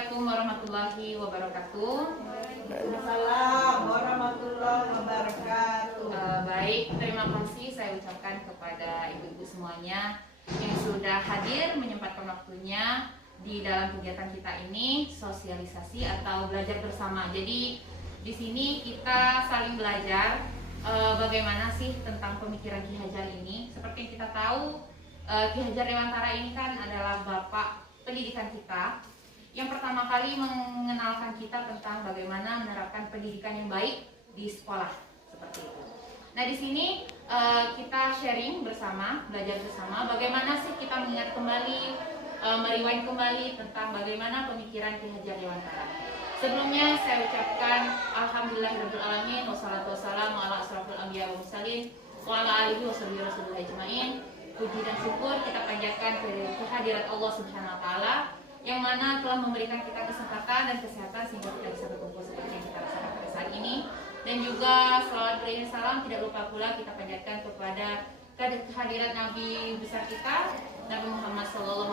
Assalamualaikum warahmatullahi wabarakatuh. Waalaikumsalam warahmatullahi wabarakatuh. Baik, terima kasih saya ucapkan kepada ibu-ibu semuanya yang sudah hadir menyempatkan waktunya di dalam kegiatan kita ini, sosialisasi atau belajar bersama. Jadi di sini kita saling belajar bagaimana sih tentang pemikiran Ki Hajar ini. Seperti yang kita tahu, Ki Hajar Dewantara ini kan adalah bapak pendidikan kita yang pertama kali mengenalkan kita tentang bagaimana menerapkan pendidikan yang baik di sekolah seperti itu. Nah, di sini kita sharing bersama, belajar bersama bagaimana sih kita mengingat kembali, merewind kembali tentang bagaimana pemikiran Ki Hajar Dewantara. Sebelumnya saya ucapkan alhamdulillahirabbil alamin wassalatu wassalamu ala asrofil anbiya wal mursalin wa ala alihi washabihi ajmain. Puji dan syukur kita panjatkan kehadirat Allah Subhanahu wa taala yang mana telah memberikan kita kesempatan dan kesehatan sehingga kita bisa berkumpul seperti yang kita rasakan saat ini. Dan juga salawat dan salam tidak lupa pula kita panjatkan kepada kehadirat Nabi besar kita, Nabi Muhammad SAW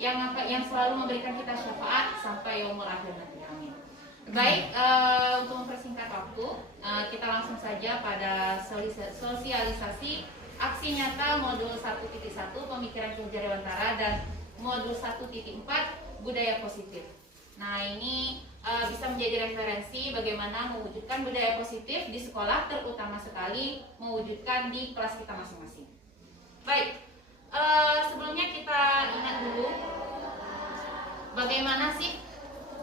yang selalu memberikan kita syafaat sampai yaumul akhir nanti. Amin. Baik, untuk mempersingkat waktu, kita langsung saja pada sosialisasi aksi nyata modul 1.1 pemikiran Ki Hajar Dewantara dan modul 1.4 budaya positif. Nah, ini bisa menjadi referensi bagaimana mewujudkan budaya positif di sekolah, terutama sekali mewujudkan di kelas kita masing-masing. Baik, sebelumnya kita ingat dulu bagaimana sih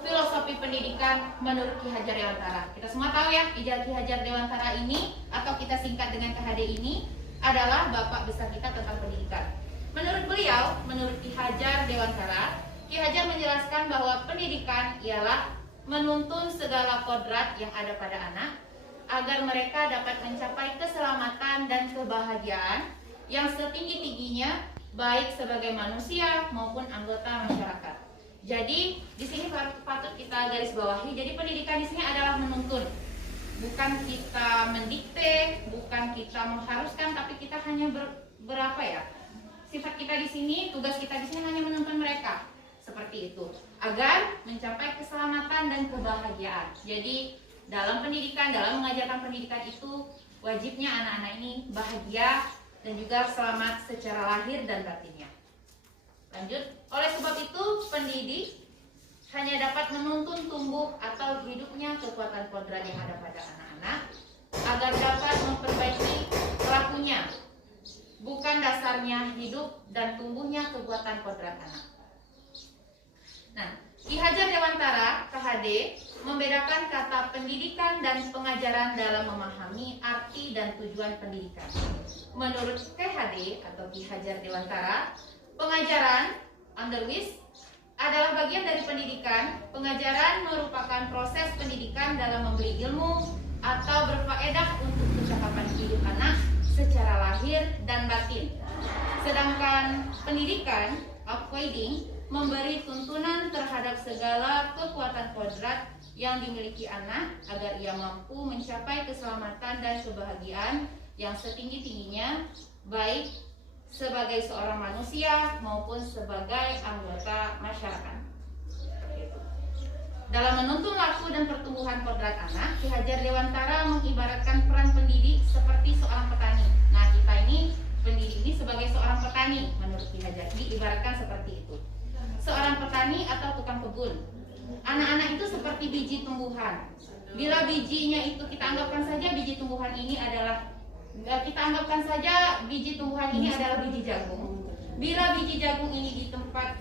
filosofi pendidikan menurut Ki Hajar Dewantara. Kita semua tahu ya, Ki Hajar Dewantara ini atau kita singkat dengan KHD ini adalah bapak besar kita tentang pendidikan. Menurut beliau, menurut Ki Hajar Dewantara, Ki Hajar menjelaskan bahwa pendidikan ialah menuntun segala kodrat yang ada pada anak agar mereka dapat mencapai keselamatan dan kebahagiaan yang setinggi-tingginya baik sebagai manusia maupun anggota masyarakat. Jadi di sini patut kita garis bawahi. Jadi pendidikan di sini adalah menuntun. Bukan kita mendikte, bukan kita mengharuskan, tapi kita hanya berapa ya? Sifat kita di sini, tugas kita di sini hanya menuntun mereka seperti itu agar mencapai keselamatan dan kebahagiaan. Jadi dalam pendidikan, dalam mengajarkan pendidikan itu wajibnya anak-anak ini bahagia dan juga selamat secara lahir dan batinnya. Lanjut, oleh sebab itu pendidik hanya dapat menuntun tumbuh atau hidupnya kekuatan kodrat yang ada pada anak-anak agar dapat memperbaiki pelakunya, bukan dasarnya hidup dan tumbuhnya kekuatan kodrat anak. Nah, Ki Hajar Dewantara KHD membedakan kata pendidikan dan pengajaran dalam memahami arti dan tujuan pendidikan. Menurut KHD atau Ki Hajar Dewantara, pengajaran underwis adalah bagian dari pendidikan. Pengajaran merupakan proses pendidikan dalam memberi ilmu atau berfaedah untuk pencakapan hidup anak secara lahir dan batin. Sedangkan pendidikan upgrading memberi tuntunan terhadap segala kekuatan kodrat yang dimiliki anak agar ia mampu mencapai keselamatan dan kebahagiaan yang setinggi-tingginya baik sebagai seorang manusia maupun sebagai anggota masyarakat. Dalam menuntun laku dan pertumbuhan kodrat anak, Ki Hajar Dewantara mengibaratkan peran pendidik seperti seorang petani. Nah, kita ini pendidik ini sebagai seorang petani menurut Ki Hajar diibaratkan seperti itu. Seorang petani atau tukang kebun. Anak-anak itu seperti biji tumbuhan. Bila bijinya itu kita anggapkan saja biji tumbuhan ini adalah biji jagung. Bila biji jagung ini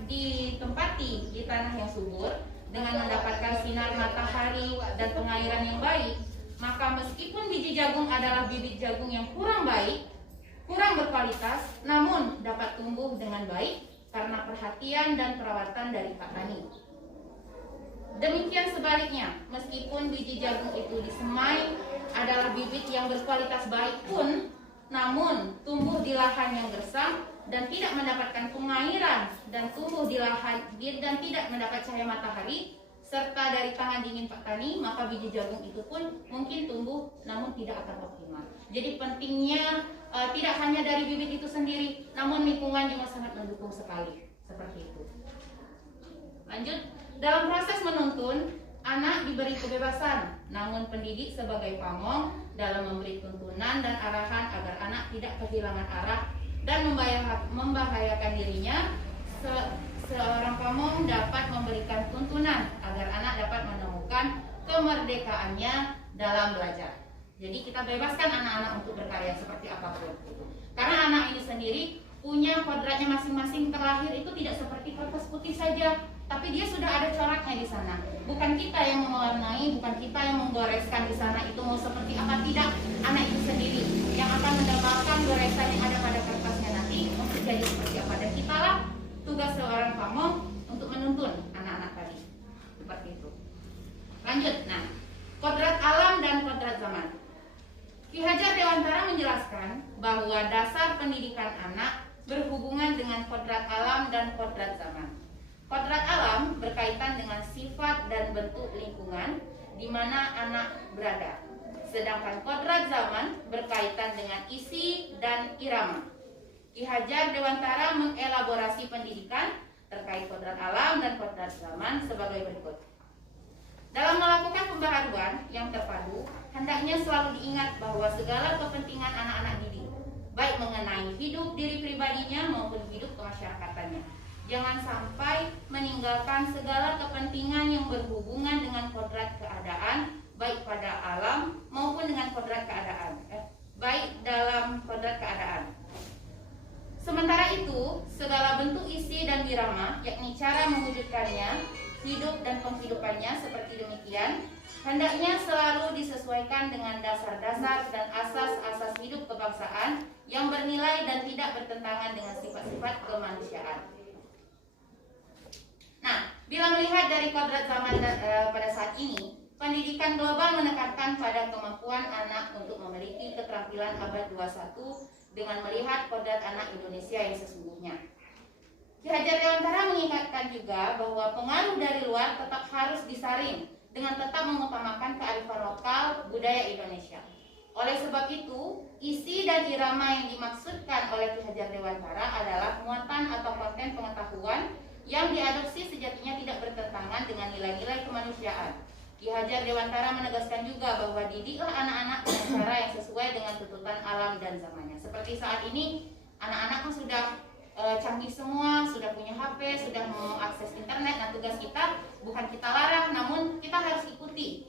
ditempati di tanah yang subur dengan mendapatkan sinar matahari dan pengairan yang baik, maka meskipun biji jagung adalah bibit jagung yang kurang baik, kurang berkualitas, namun dapat tumbuh dengan baik karena perhatian dan perawatan dari Pak Tani. Demikian sebaliknya, meskipun biji jagung itu disemai adalah bibit yang berkualitas baik pun, namun tumbuh di lahan yang gersam dan tidak mendapatkan pengairan dan tumbuh di lahan dan tidak mendapat cahaya matahari serta dari tangan dingin Pak Tani, maka biji jagung itu pun mungkin tumbuh namun tidak akan optimal. Jadi pentingnya tidak hanya dari bibit itu sendiri, namun lingkungan juga sangat mendukung sekali. Seperti itu. Lanjut, Dalam proses menuntun, anak diberi kebebasan, namun pendidik sebagai pamong dalam memberi tuntunan dan arahan agar anak tidak kehilangan arah dan membahayakan dirinya. Seorang pamong dapat memberikan tuntunan agar anak dapat menemukan kemerdekaannya dalam belajar. Jadi kita bebaskan anak-anak untuk berkarya seperti apapun. Karena anak ini sendiri punya kodratnya masing-masing. Terlahir itu tidak seperti kertas putih saja, tapi dia sudah ada coraknya di sana. Bukan kita yang mewarnai, bukan kita yang menggoreskan di sana itu mau seperti apa, tidak. Anak itu sendiri yang akan mendapatkan goresan yang ada pada kertasnya nanti untuk jadi seperti apa. Dan kitalah tugas seorang pamong untuk menuntun anak-anak tadi. Seperti itu. Lanjut. Nah, kodrat alam dan kodrat zaman. Ki Hajar Dewantara menjelaskan bahwa dasar pendidikan anak berhubungan dengan kodrat alam dan kodrat zaman. Kodrat alam berkaitan dengan sifat dan bentuk lingkungan di mana anak berada. Sedangkan kodrat zaman berkaitan dengan isi dan irama. Ki Hajar Dewantara mengelaborasi pendidikan terkait kodrat alam dan kodrat zaman sebagai berikut. Dalam melakukan pembaharuan yang terpadu, hendaknya selalu diingat bahwa segala kepentingan anak-anak didik, baik mengenai hidup diri pribadinya maupun hidup kemasyarakatannya, jangan sampai meninggalkan segala kepentingan yang berhubungan dengan kodrat keadaan, baik pada alam maupun dengan kodrat keadaan, baik dalam kodrat keadaan. Sementara itu, segala bentuk isi dan wirama, yakni cara mewujudkannya, hidup dan penghidupannya seperti demikian, hendaknya selalu disesuaikan dengan dasar-dasar dan asas-asas hidup kebangsaan yang bernilai dan tidak bertentangan dengan sifat-sifat kemanusiaan. Nah, bila melihat dari kodrat zaman pada saat ini, pendidikan global menekankan pada kemampuan anak untuk memiliki keterampilan abad 21 dengan melihat kodrat anak Indonesia yang sesungguhnya. Ki Hajar Dewantara mengingatkan juga bahwa pengaruh dari luar tetap harus disaring dengan tetap mengutamakan kearifan lokal budaya Indonesia. Oleh sebab itu, isi dan irama yang dimaksudkan oleh Ki Hajar Dewantara adalah muatan atau konten pengetahuan yang diadopsi sejatinya tidak bertentangan dengan nilai-nilai kemanusiaan. Ki Hajar Dewantara menegaskan juga bahwa didiklah anak-anak dengan cara yang sesuai dengan tuntutan alam dan zamannya. Seperti saat ini, anak-anak kan sudah canggih semua, sudah punya HP, sudah mengakses internet. Nah, tugas kita bukan kita larang, namun kita harus ikuti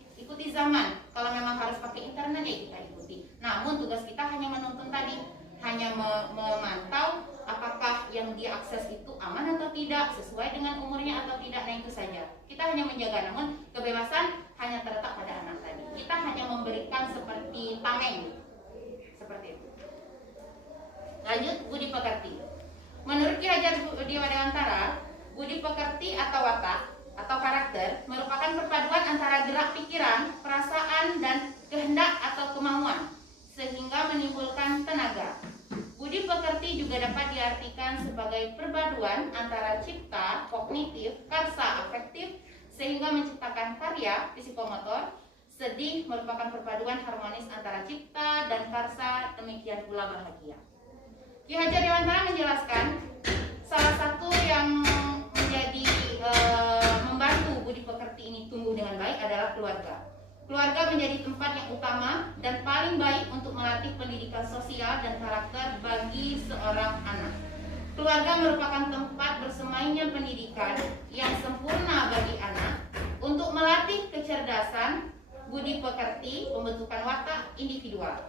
zaman. Kalau memang harus pakai internet ya kita ikuti. Namun tugas kita hanya menuntun tadi, hanya memantau apakah yang dia akses itu aman atau tidak, sesuai dengan umurnya atau tidak. Nah, itu saja. Kita hanya menjaga, namun kebebasan hanya terletak pada anak tadi. Kita hanya memberikan seperti tameng, seperti itu. Lanjut, budi pekerti. Menurut Ki Hajar Dewantara, budi pekerti atau watak atau karakter merupakan perpaduan antara gerak pikiran, perasaan, dan kehendak atau kemauan sehingga menimbulkan tenaga. Budi pekerti juga dapat diartikan sebagai perpaduan antara cipta, kognitif, karsa, afektif sehingga menciptakan karya psikomotor. Sedih merupakan perpaduan harmonis antara cipta dan karsa, demikian pula bahagia. Ki Hajar Dewantara menjelaskan salah satu yang menjadi membantu budi pekerti ini tumbuh dengan baik adalah keluarga. Keluarga menjadi tempat yang utama dan paling baik untuk melatih pendidikan sosial dan karakter bagi seorang anak. Keluarga merupakan tempat bersemainya pendidikan yang sempurna bagi anak untuk melatih kecerdasan, budi pekerti, pembentukan watak individual.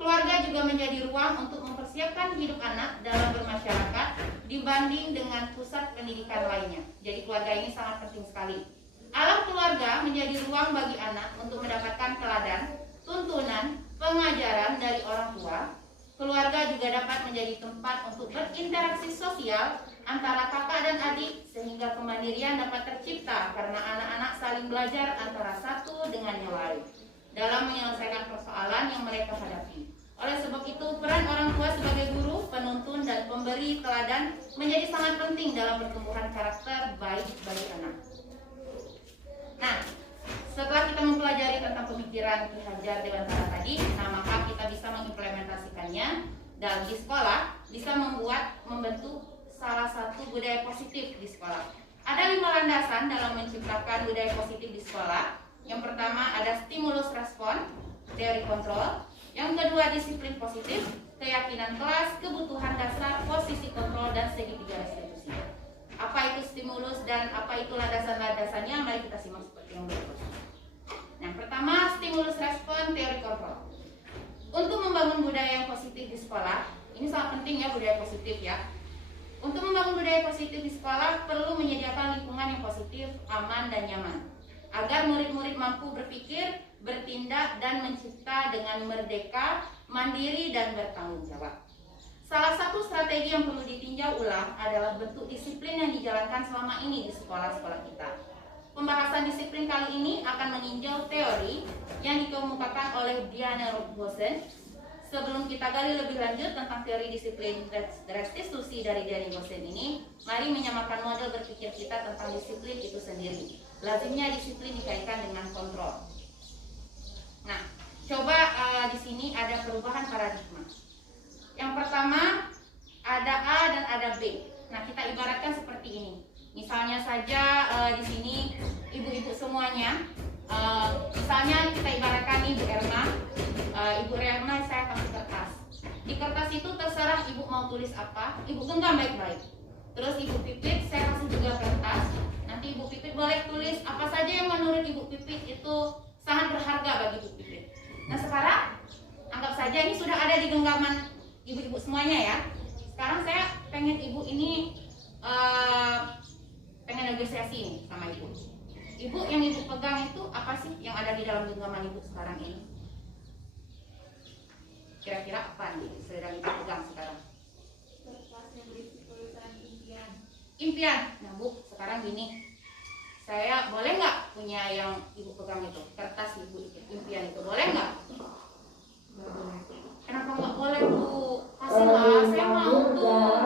Keluarga juga menjadi ruang untuk mempersiapkan hidup anak dalam bermasyarakat dibanding dengan pusat pendidikan lainnya. Jadi keluarga ini sangat penting sekali. Alam keluarga menjadi ruang bagi anak untuk mendapatkan teladan, tuntunan, pengajaran dari orang tua. Keluarga juga dapat menjadi tempat untuk berinteraksi sosial antara kakak dan adik sehingga kemandirian dapat tercipta karena anak-anak saling belajar antara satu dengan yang lain dalam menyelesaikan persoalan yang mereka hadapi. Oleh sebab itu, peran orang tua sebagai guru, penuntun, dan pemberi teladan menjadi sangat penting dalam pertumbuhan karakter baik bagi anak. Nah, setelah kita mempelajari tentang pemikiran Ki Hajar Dewantara tadi, nah maka kita bisa mengimplementasikannya dalam di sekolah, bisa membentuk salah satu budaya positif di sekolah. Ada 5 landasan dalam menciptakan budaya positif di sekolah. Yang pertama ada stimulus respon, teori kontrol. Yang kedua disiplin positif, keyakinan kelas, kebutuhan dasar, posisi kontrol, dan segitiga restitusi. Apa itu stimulus dan apa itu landasan-landasannya? Mari kita simak seperti yang berikut. Yang pertama, stimulus respon, teori kontrol. Untuk membangun budaya yang positif di sekolah, ini sangat penting ya budaya positif ya. Untuk membangun budaya positif di sekolah perlu menyediakan lingkungan yang positif, aman, dan nyaman, agar murid-murid mampu berpikir, bertindak, dan mencipta dengan merdeka, mandiri, dan bertanggung jawab. Salah satu strategi yang perlu ditinjau ulang adalah bentuk disiplin yang dijalankan selama ini di sekolah-sekolah kita. Pembahasan disiplin kali ini akan meninjau teori yang dikemukakan oleh Diana Rogosen. Sebelum kita gali lebih lanjut tentang teori disiplin restitusi dari Diana Rogosen ini, mari menyamakan model berpikir kita tentang disiplin itu sendiri. Lazimnya disiplin dikaitkan dengan kontrol. Nah, coba di sini ada perubahan paradigma. Yang pertama ada A dan ada B. Nah, kita ibaratkan seperti ini. Misalnya saja di sini ibu-ibu semuanya. Misalnya kita ibaratkan Ibu Erna. Ibu Erna saya kasih kertas. Di kertas itu terserah ibu mau tulis apa. Ibu genggam baik-baik. Terus Ibu Pipit saya kasih juga kertas. Nanti Ibu Pipit boleh tulis apa saja yang menurut Ibu Pipit itu sangat berharga bagi Ibu Pipit. Nah sekarang anggap saja ini sudah ada di genggaman ibu-ibu semuanya ya. Sekarang saya pengen ibu ini pengen negosiasi nih sama ibu. Ibu yang ibu pegang itu apa sih yang ada di dalam genggaman ibu sekarang ini? Kira-kira apa nih sedang ibu pegang sekarang? Kertas yang berisi tulisan impian. Impian. Nah Bu, sekarang gini, saya boleh nggak punya yang ibu pegang itu? Kertas ibu impian itu boleh nggak? Kenapa nggak boleh Bu? Kasihlah, saya mau tuh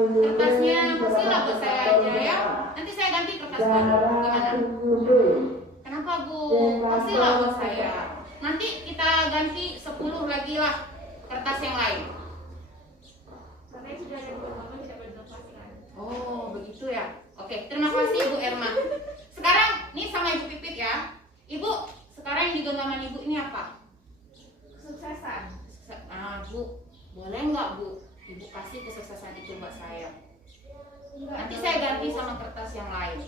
kertasnya, kasihlah buat saya aja ya. Nanti saya ganti kertas baru. Gimana? Kenapa Bu? Kasihlah buat saya. Nanti kita ganti 10 lagi lah kertas yang lain. Karena sudah ada beberapa tidak berlepaskan. Oh begitu ya. Oke, terima kasih Bu Erma. Sekarang ini sama Ibu Pipit ya. Ibu, sekarang yang di genggaman Ibu ini apa? Kesuksesan. Bu, boleh nggak Bu? Ibu kasih kesuksesan itu buat saya. Nanti Enggak, saya ganti sama kertas yang lain.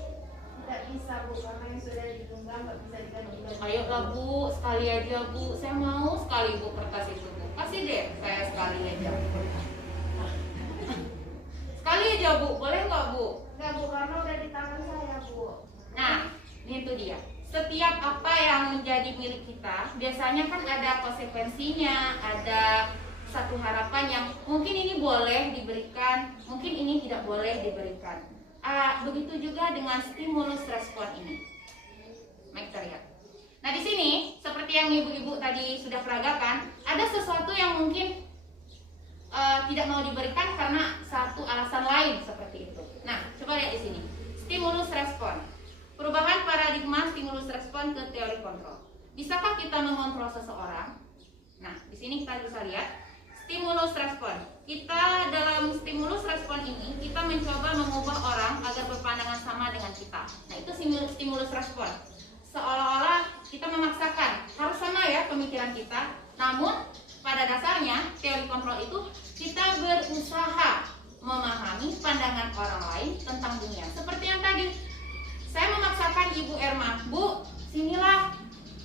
tidak bisa Bu, karena yang sudah digenggam nggak bisa diganti lagi. Ayolah Bu, sekali aja Bu. Saya mau sekali Bu kertas itu Bu. Kasih deh saya sekali aja. Sekali aja Bu, boleh nggak Bu? Enggak Bu, karena udah di tangan saya Bu. Nah, ini itu dia. Setiap apa yang menjadi milik kita, biasanya kan ada konsekuensinya, ada satu harapan yang mungkin ini boleh diberikan, mungkin ini tidak boleh diberikan. Begitu juga dengan stimulus respon ini. Mari kita lihat. Nah di sini seperti yang ibu-ibu tadi sudah peragakan, ada sesuatu yang mungkin tidak mau diberikan karena satu alasan lain seperti itu. Nah coba lihat di sini, stimulus respon. Perubahan paradigma stimulus respon ke teori kontrol. Bisakah kita mengontrol seseorang? Nah di sini kita bisa lihat stimulus respon. Kita dalam stimulus respon ini kita mencoba mengubah orang agar berpandangan sama dengan kita. Nah itu stimulus respon. Seolah-olah kita memaksakan harus sama ya pemikiran kita. Namun pada dasarnya teori kontrol itu kita berusaha memahami pandangan orang lain tentang dunia. Seperti yang tadi saya memaksakan Ibu Erma, Bu, sinilah.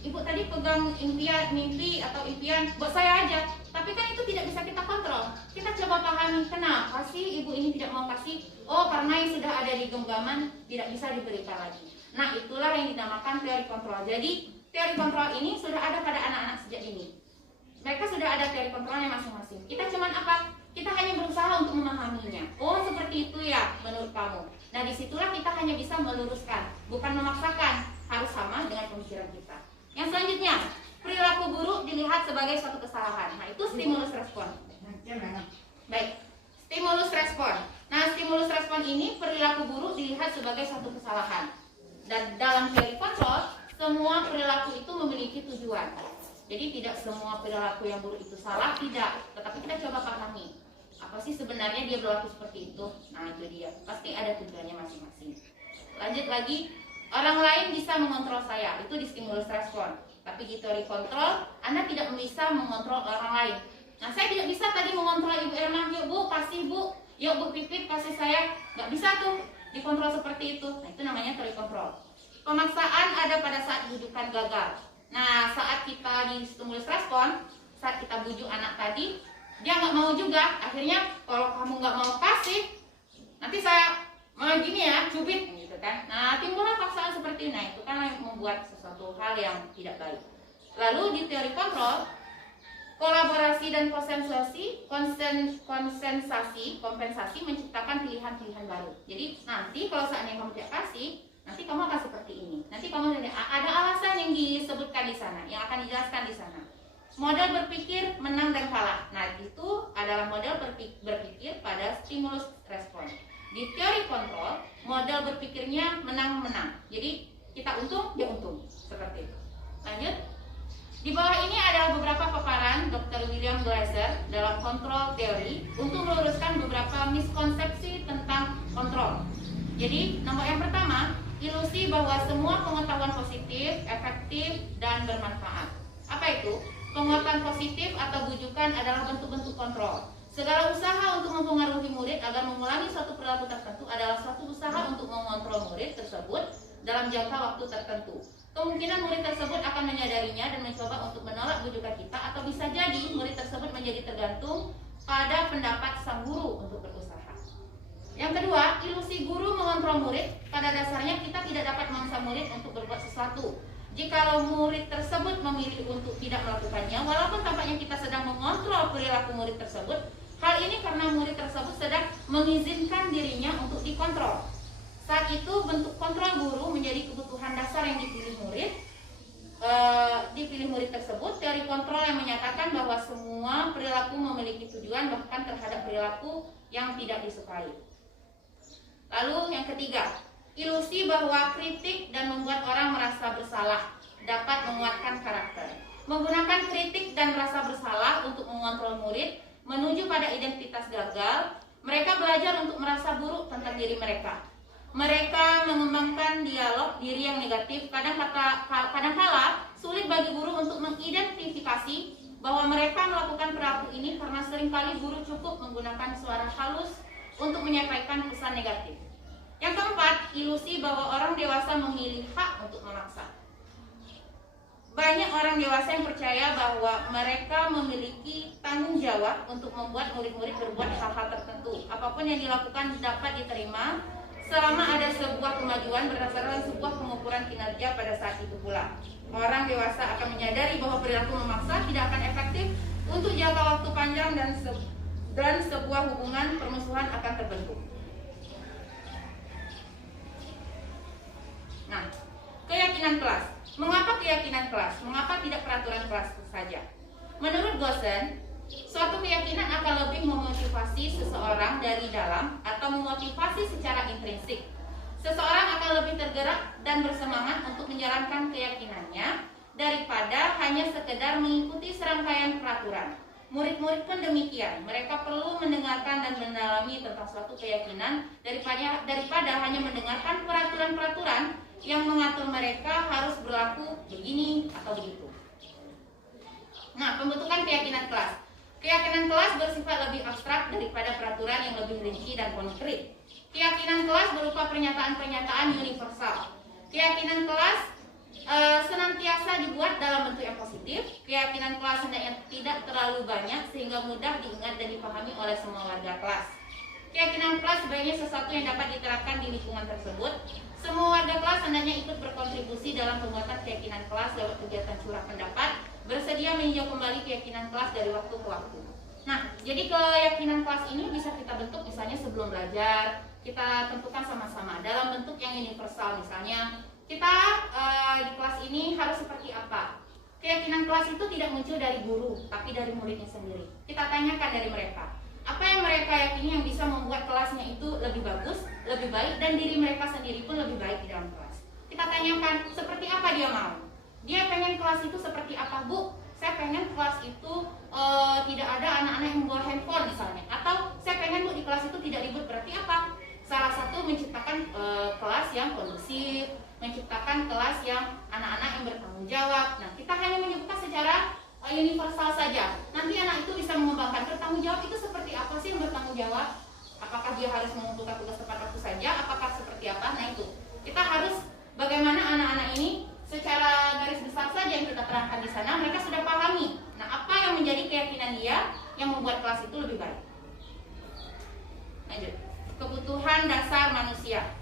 Ibu tadi pegang mimpi atau impian buat saya aja. Tapi kan itu tidak bisa kita kontrol. Kita coba pahami kenapa sih ibu ini tidak mau kasih. Oh karena yang sudah ada di genggaman tidak bisa diberikan lagi. Nah itulah yang dinamakan teori kontrol. Jadi teori kontrol ini sudah ada pada anak-anak sejak dini. Mereka sudah ada teori kontrolnya masing-masing. Kita cuman apa? Kita hanya berusaha untuk memahaminya. Oh seperti itu ya menurut kamu. Nah disitulah kita hanya bisa meluruskan, bukan memaksakan. Harus sama dengan pemikiran kita. Yang selanjutnya, perilaku buruk dilihat sebagai suatu kesalahan. Nah itu stimulus respon. Baik, stimulus respon. Nah stimulus respon ini perilaku buruk dilihat sebagai suatu kesalahan. Dan dalam teori kontrol, semua perilaku itu memiliki tujuan. Jadi tidak semua perilaku yang buruk itu salah, tidak. Tetapi kita coba pahami. Apa sih sebenarnya dia berlaku seperti itu? Nah itu dia. Pasti ada tujuannya masing-masing. lanjut lagi, orang lain bisa mengontrol saya, itu di stimulus respon. Tapi di teori kontrol, Anda tidak bisa mengontrol orang lain. Nah, saya tidak bisa tadi mengontrol Ibu Erna, yuk Bu, kasih Bu, yuk Bu Pipit, kasih saya. Nggak bisa tuh dikontrol seperti itu. Nah, itu namanya teori kontrol. Pemaksaan ada pada saat bujukan gagal. Nah, saat kita di stimulus respon, saat kita bujuk anak tadi, dia nggak mau juga. Akhirnya, kalau kamu nggak mau kasih, nanti saya mau gini ya, cubit gitu kan. Nah, timbullah paksaan seperti ini. Nah, itu kan yang membuat sesuatu hal yang tidak baik. Lalu di teori kontrol, kolaborasi dan kompensasi menciptakan pilihan-pilihan baru. Jadi nanti kalau seandainya kamu tidak kasih, nanti kamu akan seperti ini. Nanti kamu ada alasan yang disebutkan di sana, yang akan dijelaskan di sana. Model berpikir menang dan kalah. Nah, itu adalah model berpikir pada stimulus respon. Di teori kontrol, model berpikirnya menang-menang. Jadi kita untung, dia untung. Seperti itu. Lanjut. Di bawah ini adalah beberapa paparan Dr. William Glasser dalam kontrol teori untuk meluruskan beberapa miskonsepsi tentang kontrol. Jadi, nomor yang pertama, ilusi bahwa semua pengetahuan positif, efektif, dan bermanfaat. Apa itu? Penguatan positif atau bujukan adalah bentuk-bentuk kontrol. Segala usaha untuk mempengaruhi murid agar mengulangi suatu perilaku tertentu adalah suatu usaha untuk mengontrol murid tersebut dalam jangka waktu tertentu. Kemungkinan murid tersebut akan menyadarinya dan mencoba untuk menolak bujukan kita, atau bisa jadi murid tersebut menjadi tergantung pada pendapat sang guru untuk berusaha. Yang kedua, ilusi guru mengontrol murid. Pada dasarnya kita tidak dapat memaksa murid untuk berbuat sesuatu. Jikalau murid tersebut memilih untuk tidak melakukannya, walaupun tampaknya kita sedang mengontrol perilaku murid tersebut, hal ini karena murid tersebut sedang mengizinkan dirinya untuk dikontrol. Saat itu bentuk kontrol guru menjadi kebutuhan dasar yang dipilih murid tersebut. Teori kontrol yang menyatakan bahwa semua perilaku memiliki tujuan, bahkan terhadap perilaku yang tidak disukai. Lalu yang ketiga, ilusi bahwa kritik dan membuat orang merasa bersalah dapat menguatkan karakter. Menggunakan kritik dan rasa bersalah untuk mengontrol murid menuju pada identitas gagal, mereka belajar untuk merasa buruk tentang diri mereka. Mereka mengembangkan dialog diri yang negatif. Kadang-kala sulit bagi guru untuk mengidentifikasi bahwa mereka melakukan perilaku ini karena seringkali guru cukup menggunakan suara halus untuk menyampaikan pesan negatif. Yang keempat, ilusi bahwa orang dewasa memilih hak untuk memaksa. Banyak orang dewasa yang percaya bahwa mereka memiliki tanggung jawab untuk membuat murid-murid berbuat hal-hal tertentu. Apapun yang dilakukan dapat diterima selama ada sebuah kemajuan berdasarkan sebuah pengukuran kinerja pada saat itu pula. Orang dewasa akan menyadari bahwa perilaku memaksa tidak akan efektif untuk jangka waktu panjang dan sebuah hubungan permusuhan akan terbentuk. Nah, keyakinan kelas. Mengapa keyakinan kelas? Mengapa tidak peraturan kelas saja? Menurut Gosen, suatu keyakinan akan lebih memotivasi seseorang dari dalam atau memotivasi secara intrinsik. Seseorang akan lebih tergerak dan bersemangat untuk menjalankan keyakinannya daripada hanya sekedar mengikuti serangkaian peraturan. Murid-murid pun demikian. Mereka perlu mendengarkan dan mendalami tentang suatu keyakinan daripada hanya mendengarkan peraturan-peraturan yang mengatur mereka harus berlaku begini atau begitu. Nah, pembentukan keyakinan kelas. Keyakinan kelas bersifat lebih abstrak daripada peraturan yang lebih rinci dan konkret. Keyakinan kelas berupa pernyataan-pernyataan universal. Keyakinan kelas senantiasa dibuat dalam bentuk yang positif. Keyakinan kelas hendaknya tidak terlalu banyak sehingga mudah diingat dan dipahami oleh semua warga kelas. Keyakinan kelas sebaiknya sesuatu yang dapat diterapkan di lingkungan tersebut. Semua warga kelas hendaknya ikut berkontribusi dalam pembuatan keyakinan kelas lewat kegiatan curah pendapat, bersedia meninjau kembali keyakinan kelas dari waktu ke waktu. Nah, jadi keyakinan kelas ini bisa kita bentuk misalnya sebelum belajar, kita tentukan sama-sama dalam bentuk yang universal. Misalnya, kita di kelas ini harus seperti apa? Keyakinan kelas itu tidak muncul dari guru, tapi dari muridnya sendiri. Kita tanyakan dari mereka, apa yang mereka yakini yang bisa membuat kelasnya itu lebih bagus, lebih baik, dan diri mereka sendiri pun lebih baik di dalam kelas. Kita tanyakan, seperti apa dia mau? Dia pengen kelas itu seperti apa, Bu? Saya pengen kelas itu tidak ada anak-anak yang membawa handphone misalnya. Atau saya pengen Bu di kelas itu tidak ribut, berarti apa? Salah satu menciptakan kelas yang kondusif, menciptakan kelas yang anak-anak yang bertanggung jawab. Nah, kita hanya menyebutkan secara universal saja. Nanti anak itu bisa mengembangkan bertanggung jawab itu seperti apa sih yang bertanggung jawab? Apakah dia harus mengumpulkan tugas tepat waktu saja? Apakah seperti apa? Nah, itu kita harus bagaimana anak-anak ini secara garis besar saja yang kita terangkan di sana mereka sudah pahami. Nah, apa yang menjadi keyakinan dia yang membuat kelas itu lebih baik? Lanjut. Kebutuhan dasar manusia.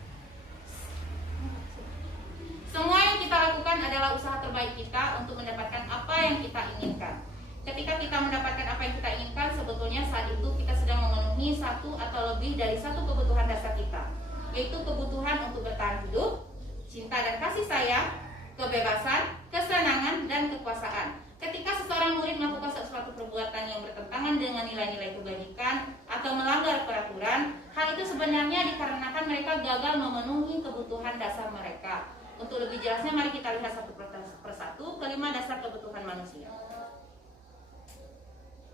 Semua yang kita lakukan adalah usaha terbaik kita untuk mendapatkan apa yang kita inginkan. Ketika kita mendapatkan apa yang kita inginkan, sebetulnya saat itu kita sedang memenuhi satu atau lebih dari satu kebutuhan dasar kita, yaitu kebutuhan untuk bertahan hidup, cinta dan kasih sayang, kebebasan, kesenangan, dan kekuasaan. Ketika seseorang murid melakukan sesuatu perbuatan yang bertentangan dengan nilai-nilai kebajikan atau melanggar peraturan, hal itu sebenarnya dikarenakan mereka gagal memenuhi kebutuhan dasar mereka. Untuk lebih jelasnya, mari kita lihat satu persatu kelima dasar kebutuhan manusia.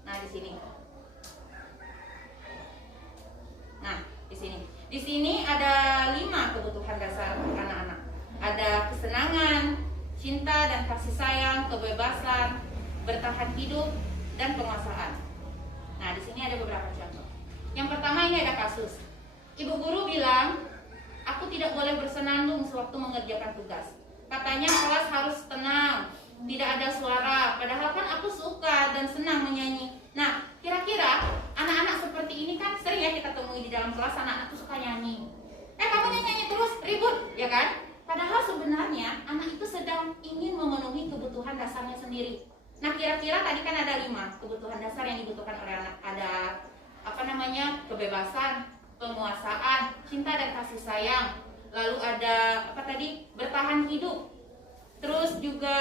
Nah, di sini. Nah, di sini ada 5 kebutuhan dasar anak-anak. Ada kesenangan, cinta dan kasih sayang, kebebasan, bertahan hidup, dan penguasaan. Nah, di sini ada beberapa contoh. Yang pertama, ini ada kasus. Ibu guru bilang, aku tidak boleh bersenandung sewaktu mengerjakan tugas. Katanya kelas harus tenang, tidak ada suara. Padahal kan aku suka dan senang menyanyi. Nah, kira-kira anak-anak seperti ini kan sering ya kita temui di dalam kelas, anak-anak tuh suka nyanyi. Kamu nyanyi terus, ribut, ya kan? Padahal sebenarnya anak itu sedang ingin memenuhi kebutuhan dasarnya sendiri. Nah, kira-kira tadi kan ada 5 kebutuhan dasar yang dibutuhkan oleh anak. Ada kebebasan, penguasaan, cinta dan kasih sayang. Lalu ada bertahan hidup. Terus juga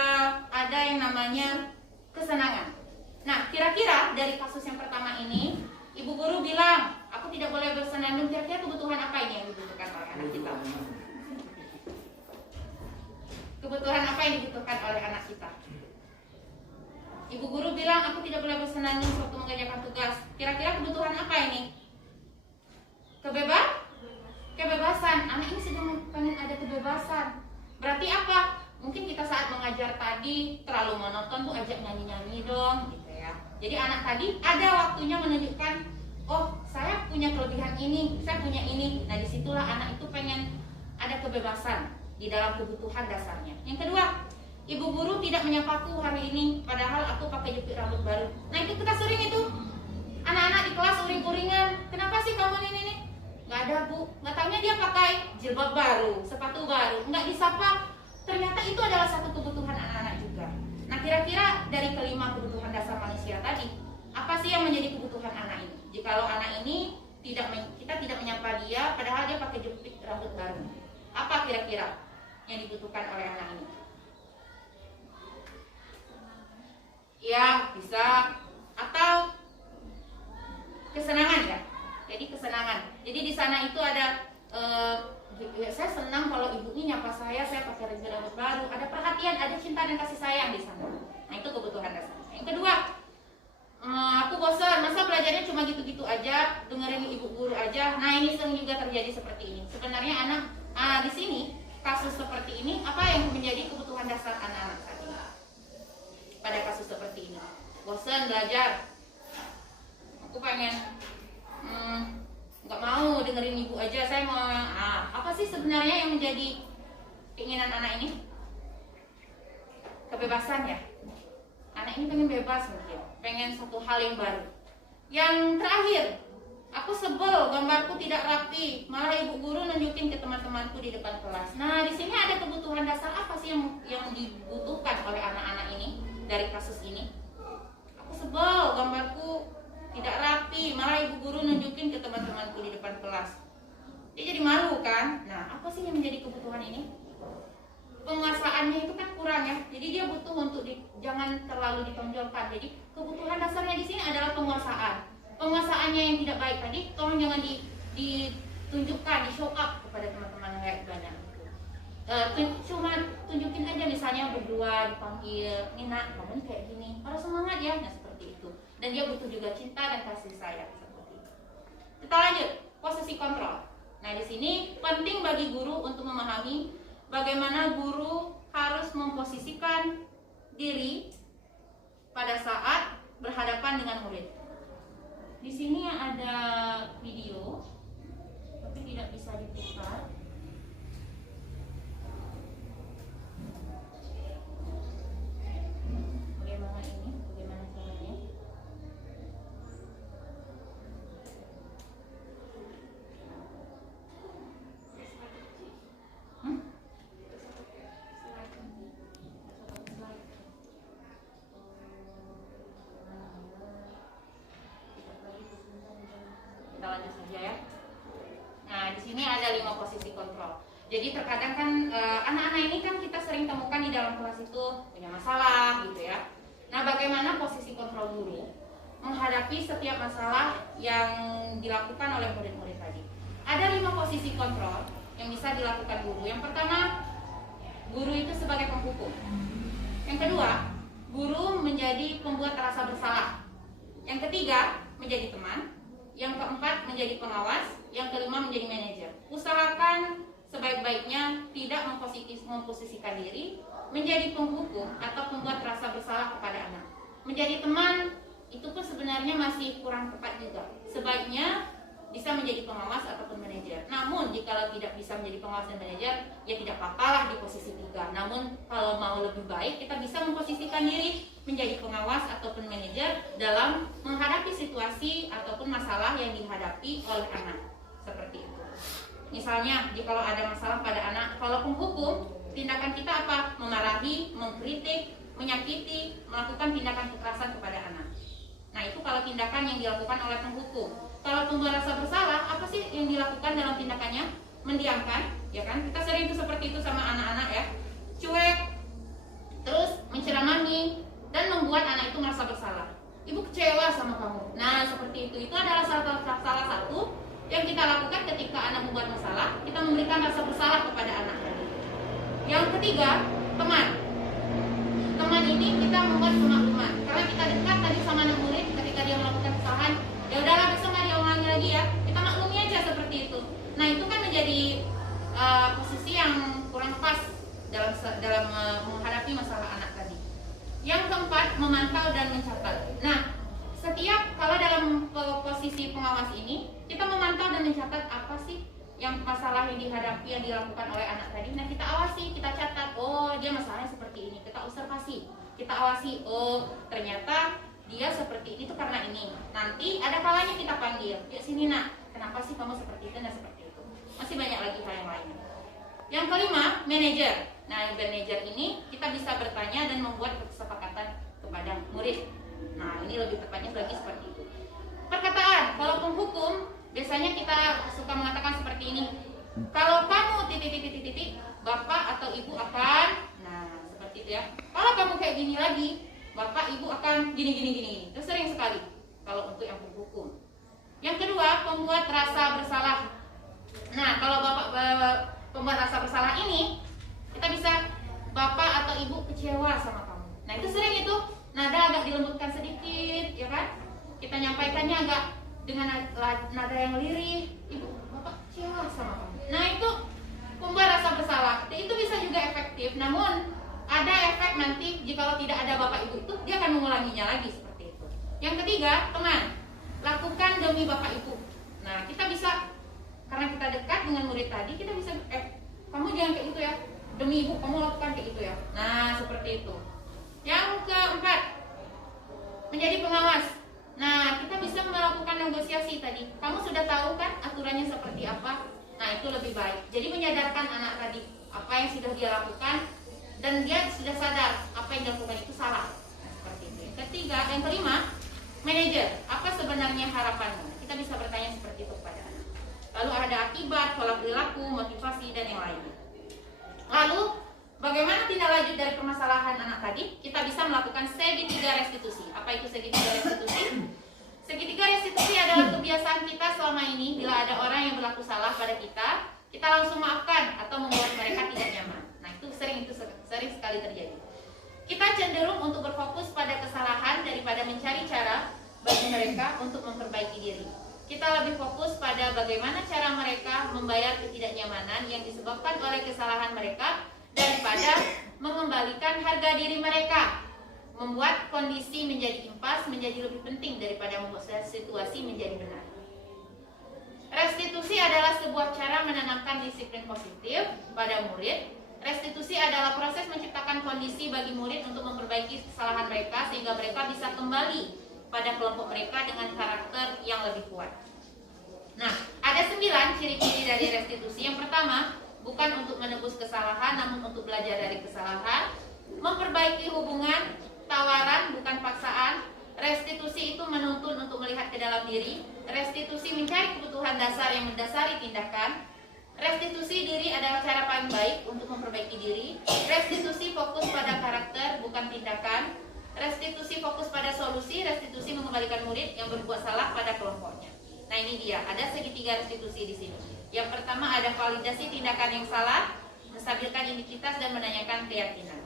ada yang namanya kesenangan. Nah, kira-kira dari kasus yang pertama ini, ibu guru bilang, aku tidak boleh bersenandung. Kira-kira kebutuhan apa ini yang dibutuhkan oleh anak kita? Kebutuhan apa yang dibutuhkan oleh anak kita? Ibu guru bilang, aku tidak boleh bersenandung waktu mengerjakan tugas. Kira-kira kebutuhan apa ini? Kebebasan. Anak ini sedang pengen ada kebebasan. Berarti apa? Mungkin kita saat mengajar tadi terlalu monoton, tuh ajak nyanyi-nyanyi dong, gitu ya. Jadi anak tadi ada waktunya menunjukkan, oh saya punya kelebihan ini, saya punya ini. Nah, disitulah anak itu pengen ada kebebasan di dalam kebutuhan dasarnya. Yang kedua, ibu guru tidak menyapaku hari ini, padahal aku pakai jepit rambut baru. Nah, itu kita sering itu anak-anak di kelas uring-uringan. Kenapa sih kamu ini? Nggak ada bu, nggak taunya dia pakai jilbab baru, sepatu baru, nggak disapa. Ternyata itu adalah satu kebutuhan anak-anak juga. Nah, kira-kira dari kelima kebutuhan dasar manusia tadi, apa sih yang menjadi kebutuhan anak ini? Jikalau anak ini kita tidak menyapa dia, padahal dia pakai jepit rambut baru, apa kira-kira yang dibutuhkan oleh anak ini? Ya, bisa. Atau kesenangan ya. Jadi kesenangan. Jadi di sana itu ada saya senang kalau ibu ini nyapa saya pakai rambut baru. Ada perhatian, ada cinta dan kasih sayang di sana. Nah, itu kebutuhan dasar. Yang kedua, aku bosan, masa belajarnya cuma gitu-gitu aja, dengerin ibu guru aja. Nah, ini sering juga terjadi seperti ini. Sebenarnya anak di sini kasus seperti ini, apa yang menjadi kebutuhan dasar anak-anak tadi? Pada kasus seperti ini, bosan belajar, aku pengen nggak mau dengerin ibu aja, saya mau apa sih sebenarnya yang menjadi keinginan anak ini? Kebebasan ya. Anak ini pengen bebas mungkin, pengen satu hal yang baru. Yang terakhir, aku sebel gambarku tidak rapi, malah ibu guru nunjukin ke teman-temanku di depan kelas. Nah, di sini ada kebutuhan dasar apa sih yang dibutuhkan oleh anak-anak ini dari kasus ini? Aku sebel gambarku tidak rapi, malah ibu guru nunjukin ke teman-temanku di depan kelas. Dia jadi malu kan? Nah, apa sih yang menjadi kebutuhan ini? Penguasaannya itu kan kurang ya. Jadi dia butuh untuk jangan terlalu ditonjolkan. Jadi kebutuhan dasarnya di sini adalah penguasaan. Penguasaannya yang tidak baik tadi, tolong jangan ditunjukkan, di show up kepada teman-teman yang kayak gimana. Cuma tunjukin aja, misalnya berdua dipanggil, Nina, kamu ini kayak gini, harus semangat ya. Nah, seperti itu. Dan dia butuh juga cinta dan kasih sayang seperti itu. Kita lanjut, posisi kontrol. Nah, di sini penting bagi guru untuk memahami bagaimana guru harus memposisikan diri pada saat berhadapan dengan murid. Di sini ada video, tapi tidak bisa diputar. Bagaimana ini? Bagaimana caranya? Kita lanjut saja ya. Nah, di sini ada 5 posisi kontrol. Jadi terkadang kan anak-anak ini kan kita sering temukan di dalam kelas itu punya masalah gitu ya. Nah, bagaimana posisi kontrol guru menghadapi setiap masalah yang dilakukan oleh murid-murid tadi? Ada 5 posisi kontrol yang bisa dilakukan guru. Yang pertama, guru itu sebagai penghukum. Yang kedua, guru menjadi pembuat rasa bersalah. Yang ketiga, menjadi teman. Yang keempat, menjadi pengawas. Yang kelima, menjadi manajer. Usahakan sebaik-baiknya tidak memposisikan diri menjadi penghukum atau pembuat rasa bersalah kepada anak. Menjadi teman itu pun sebenarnya masih kurang tepat juga. Sebaiknya bisa menjadi pengawas ataupun manajer. Namun jika tidak bisa menjadi pengawas dan manajer, ya tidak apa-apalah di posisi 3. Namun kalau mau lebih baik, kita bisa memposisikan diri menjadi pengawas ataupun manajer dalam menghadapi situasi ataupun masalah yang dihadapi oleh anak. Seperti itu. Misalnya, jika ada masalah pada anak, kalau penghukum, tindakan kita apa? Memarahi, mengkritik, menyakiti, melakukan tindakan kekerasan kepada anak. Nah, itu kalau tindakan yang dilakukan oleh penghukum. Kalau pembuat rasa bersalah, apa sih yang dilakukan dalam tindakannya? Mendiamkan, ya kan? Kita sering itu seperti itu sama anak-anak ya. Cuek, terus menceramahi, dan membuat anak itu merasa bersalah. Ibu kecewa sama kamu. Nah, seperti itu. Itu adalah salah satu yang kita lakukan ketika anak membuat masalah. Kita memberikan rasa bersalah kepada anak. Yang ketiga, teman. Teman ini kita membuat pemakluman. Karena kita dekat tadi sama anak murid ketika dia melakukan kesalahan. Ya udahlah, besok nggak diulangi lagi ya. Kita maklumi aja seperti itu. Nah, itu kan menjadi posisi yang kurang pas dalam menghadapi masalah anak tadi. Yang keempat, memantau dan mencatat. Nah, setiap kalau dalam posisi pengawas ini, kita memantau dan mencatat apa sih yang masalah yang dihadapi, yang dilakukan oleh anak tadi. Nah, kita awasi, kita catat. Oh, dia masalahnya seperti ini. Kita observasi, kita awasi. Oh, ternyata dia seperti itu karena ini. Nanti ada kalanya kita panggil. Yuk sini nak, kenapa sih kamu seperti itu dan seperti itu? Masih banyak lagi hal yang lainnya. Yang kelima, manajer. Nah, manajer ini kita bisa bertanya dan membuat kesepakatan kepada murid. Nah, ini lebih tepatnya lagi seperti itu. Perkataan, kalau penghukum biasanya kita suka mengatakan seperti ini. Kalau kamu titik, bapak atau ibu akan, nah seperti itu ya. Kalau kamu kayak gini lagi, bapak ibu akan gini. Itu sering sekali kalau untuk yang penghukum. Yang kedua, pembuat rasa bersalah. Nah, kalau bapak pembuat rasa bersalah ini, kita bisa, bapak atau ibu kecewa sama kamu. Nah, itu sering itu nada agak dilembutkan sedikit, ya kan? Kita nyampaikannya agak dengan nada yang lirih. Ibu, bapak kecewa sama kamu. Nah, itu pembuat rasa bersalah. Itu bisa juga efektif, namun ada efek nanti jika tidak ada bapak ibu itu, dia akan mengulanginya lagi seperti itu. Yang ketiga, teman. Lakukan demi bapak ibu. Nah, kita bisa, karena kita dekat dengan murid tadi, kita bisa, kamu jangan kayak gitu ya. Demi ibu, kamu lakukan kayak gitu ya. Nah, seperti itu. Yang keempat, menjadi pengawas. Nah, kita bisa melakukan negosiasi tadi. Kamu sudah tahu kan aturannya seperti apa? Nah, itu lebih baik. Jadi menyadarkan anak tadi apa yang sudah dia lakukan, dan dia sudah sadar apa yang dilakukan itu salah. Nah, seperti itu. Yang kelima, manajer. Apa sebenarnya harapanmu? Kita bisa bertanya seperti itu kepada anak. Lalu ada akibat, pola perilaku, motivasi, dan yang lainnya. Lalu, bagaimana tindak lanjut dari permasalahan anak tadi? Kita bisa melakukan segitiga restitusi. Apa itu segitiga restitusi? Segitiga restitusi adalah kebiasaan kita selama ini. Bila ada orang yang berlaku salah pada kita langsung maafkan atau membuat mereka tidak nyaman. Nah, itu sering sekali terjadi. Kita cenderung untuk berfokus pada kesalahan daripada mencari cara bagi mereka untuk memperbaiki diri. kita lebih fokus pada bagaimana cara mereka membayar ketidaknyamanan yang disebabkan oleh kesalahan mereka daripada mengembalikan harga diri mereka. Membuat kondisi menjadi impas menjadi lebih penting daripada membuat situasi menjadi benar. Restitusi adalah sebuah cara menanamkan disiplin positif pada murid. Restitusi adalah proses menciptakan kondisi bagi murid untuk memperbaiki kesalahan mereka sehingga mereka bisa kembali pada kelompok mereka dengan karakter yang lebih kuat. Nah, ada 9 ciri-ciri dari restitusi. Yang pertama, bukan untuk menebus kesalahan, namun untuk belajar dari kesalahan. Memperbaiki hubungan, tawaran bukan paksaan. Restitusi itu menuntun untuk melihat ke dalam diri. Restitusi mencari kebutuhan dasar yang mendasari tindakan. Restitusi diri adalah cara paling baik untuk memperbaiki diri. Restitusi fokus pada karakter bukan tindakan. Restitusi fokus pada solusi. Restitusi mengembalikan murid yang berbuat salah pada kelompoknya. Nah, ini dia, ada segitiga restitusi di sini. Yang pertama ada validasi tindakan yang salah, menstabilkan identitas dan menanyakan keyakinan.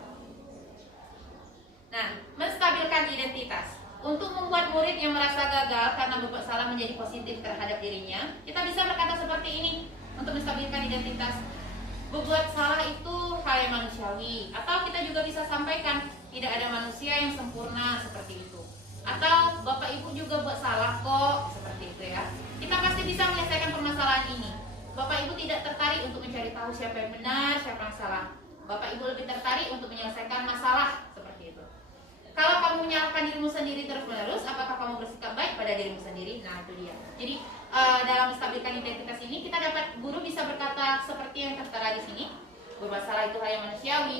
Nah, menstabilkan identitas. Untuk membuat murid yang merasa gagal karena berbuat salah menjadi positif terhadap dirinya, kita bisa berkata seperti ini untuk menstabilkan identitas. Berbuat salah itu hal yang manusiawi. Atau kita juga bisa sampaikan, tidak ada manusia yang sempurna seperti itu. Atau Bapak Ibu juga buat salah kok, seperti itu ya. Kita pasti bisa menyelesaikan permasalahan ini. Bapak Ibu tidak tertarik untuk mencari tahu siapa yang benar, siapa yang salah. Bapak Ibu lebih tertarik untuk menyelesaikan masalah, seperti itu. Kalau kamu menyalahkan dirimu sendiri terus-menerus, apakah kamu bersikap baik pada dirimu sendiri? Nah, itu dia. Jadi dalam menstabilkan identitas ini, kita dapat, guru bisa berkata seperti yang tertera di sini. Berbuat salah itu hal yang manusiawi.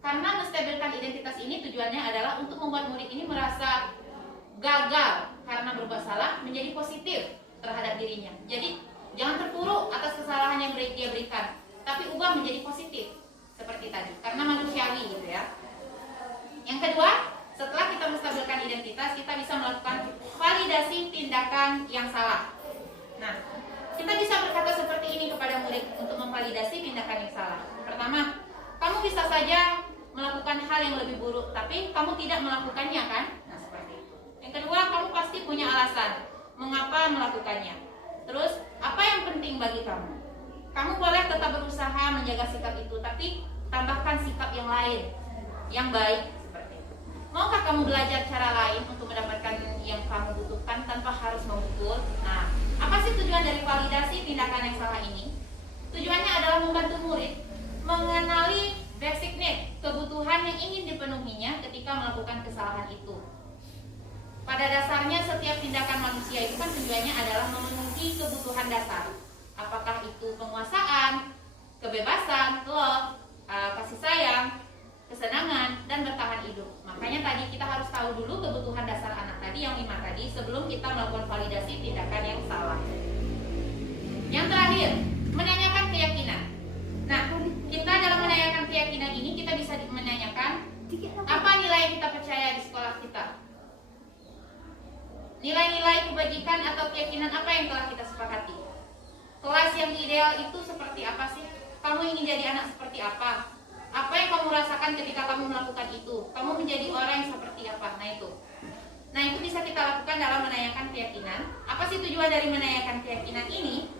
Karena menstabilkan identitas ini tujuannya adalah untuk membuat murid ini merasa gagal karena berbuat salah menjadi positif terhadap dirinya. Jadi jangan terpuruk atas kesalahan yang dia berikan, tapi ubah menjadi positif seperti tadi. Karena manusiawi gitu ya. Yang kedua, setelah kita menstabilkan identitas, kita bisa melakukan validasi tindakan yang salah. Nah, kita bisa berkata seperti ini kepada murid untuk memvalidasi tindakan yang salah. Pertama, kamu bisa saja melakukan hal yang lebih buruk, tapi kamu tidak melakukannya kan? Nah, seperti itu. Yang kedua, kamu pasti punya alasan mengapa melakukannya. Terus, apa yang penting bagi kamu? Kamu boleh tetap berusaha menjaga sikap itu, tapi tambahkan sikap yang lain, yang baik. Maukah kamu belajar cara lain untuk mendapatkan yang kamu butuhkan tanpa harus memukul? Nah, apa sih tujuan dari validasi tindakan yang salah ini? Tujuannya adalah membantu murid mengenali basic need, kebutuhan yang ingin dipenuhinya ketika melakukan kesalahan itu. Pada dasarnya setiap tindakan manusia itu kan tujuannya adalah memenuhi kebutuhan dasar. Apakah itu penguasaan, kebebasan, love, kasih sayang, kesenangan, dan bertahan hidup. Makanya tadi kita harus tahu dulu kebutuhan dasar anak tadi yang 5 tadi sebelum kita melakukan validasi tindakan yang salah. Yang terakhir, menanyakan keyakinan. Nah, kita dalam menanyakan keyakinan ini kita bisa menanyakan apa nilai yang kita percaya di sekolah kita. Nilai-nilai kebajikan atau keyakinan apa yang telah kita sepakati. Kelas yang ideal itu seperti apa sih? Kamu ingin jadi anak seperti apa? Apa yang kamu rasakan ketika kamu melakukan itu? Kamu menjadi orang yang seperti apa? Nah itu bisa kita lakukan dalam menanyakan keyakinan. Apa sih tujuan dari menanyakan keyakinan ini?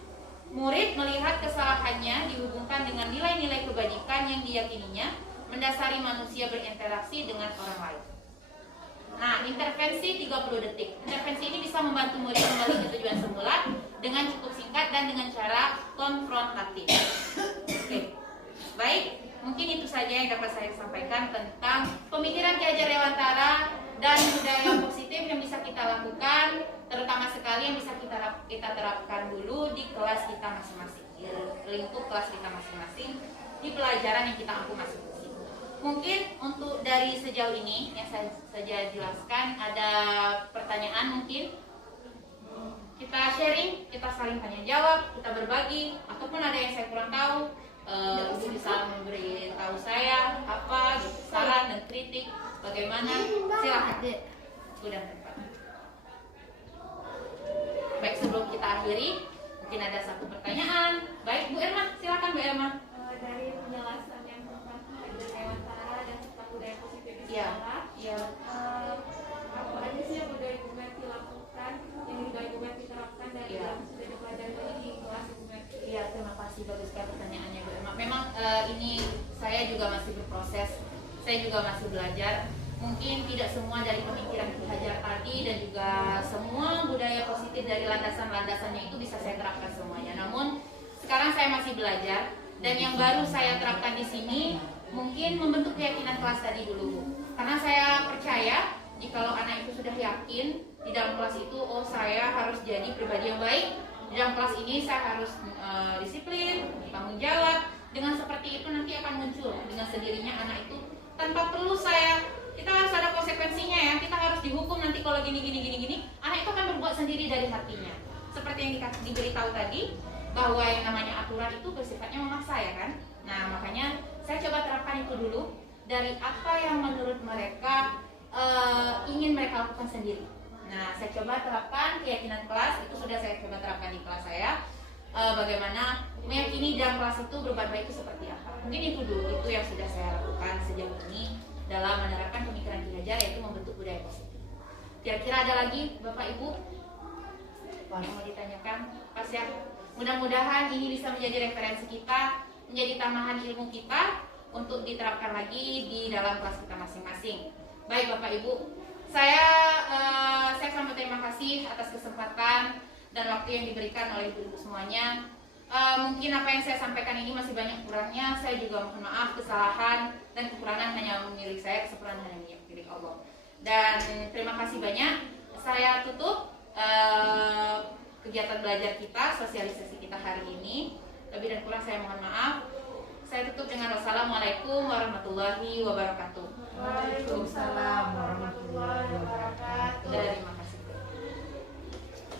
Murid melihat kesalahannya dihubungkan dengan nilai-nilai kebajikan yang diyakininya mendasari manusia berinteraksi dengan orang lain. Nah, intervensi 30 detik. Intervensi ini bisa membantu murid kembali ke tujuan semula dengan cukup singkat dan dengan cara konfrontatif. Oke. Baik. Mungkin itu saja yang dapat saya sampaikan tentang pemikiran Ki Hajar Dewantara dan budaya positif yang bisa kita lakukan, terutama sekali yang bisa kita terapkan dulu di kelas kita masing-masing, di lingkup kelas kita masing-masing, di pelajaran yang kita ampu masing-masing. Mungkin untuk dari sejauh ini yang saya saja jelaskan, ada pertanyaan mungkin? Kita sharing, kita saling tanya jawab, kita berbagi, ataupun ada yang saya kurang tahu. Bisa memberi tahu saya apa gitu, saran dan kritik bagaimana, silakan. Sudah tepat. Baik, sebelum kita akhiri mungkin ada satu pertanyaan. Baik, Bu Irma, silakan Bu Irma. Dari penjelasan yang tentang Hajar Dewantara dan tentang budaya positif di sekolah, Iya. apa aja sih yang udah Ibu Meti lakukan, yang udah Ibu Meti ini saya juga masih berproses, saya juga masih belajar. Mungkin tidak semua dari pemikiran Ki Hajar tadi dan juga semua budaya positif dari landasan-landasannya itu bisa saya terapkan semuanya. Namun sekarang saya masih belajar, dan yang baru saya terapkan di sini mungkin membentuk keyakinan kelas tadi dulu. Karena saya percaya jikalau anak itu sudah yakin di dalam kelas itu, oh saya harus jadi pribadi yang baik, di dalam kelas ini saya harus disiplin, bertanggung jawab. Dengan seperti itu nanti akan muncul dengan sendirinya anak itu tanpa perlu kita harus ada konsekuensinya ya. Kita harus dihukum nanti kalau gini, anak itu akan berbuat sendiri dari hatinya. Seperti yang diberitahu tadi, bahwa yang namanya aturan itu bersifatnya memaksa ya kan. Nah makanya saya coba terapkan itu dulu dari apa yang menurut mereka ingin mereka lakukan sendiri. Nah saya coba terapkan keyakinan kelas, itu sudah saya coba terapkan di kelas saya. Bagaimana meyakini dalam kelas itu berbuat baik itu seperti apa. Mungkin itu dulu, itu yang sudah saya lakukan sejauh ini dalam menerapkan pemikiran Ki Hajar, yaitu membentuk budaya positif. Kira-kira ada lagi Bapak Ibu yang mau ditanyakan? Pas ya, mudah-mudahan ini bisa menjadi referensi kita, menjadi tambahan ilmu kita untuk diterapkan lagi di dalam kelas kita masing-masing. Baik Bapak Ibu, saya sangat terima kasih atas kesempatan dan waktu yang diberikan oleh ibu-ibu semuanya. Mungkin apa yang saya sampaikan ini masih banyak kurangnya. Saya juga mohon maaf, kesalahan dan kekurangan hanya milik saya, kesempurnaan hanya milik Allah. Dan terima kasih banyak. Saya tutup kegiatan belajar kita, sosialisasi kita hari ini. Lebih dan kurang saya mohon maaf. Saya tutup dengan wassalamualaikum warahmatullahi wabarakatuh. Waalaikumsalam warahmatullahi wabarakatuh. Terima kasih.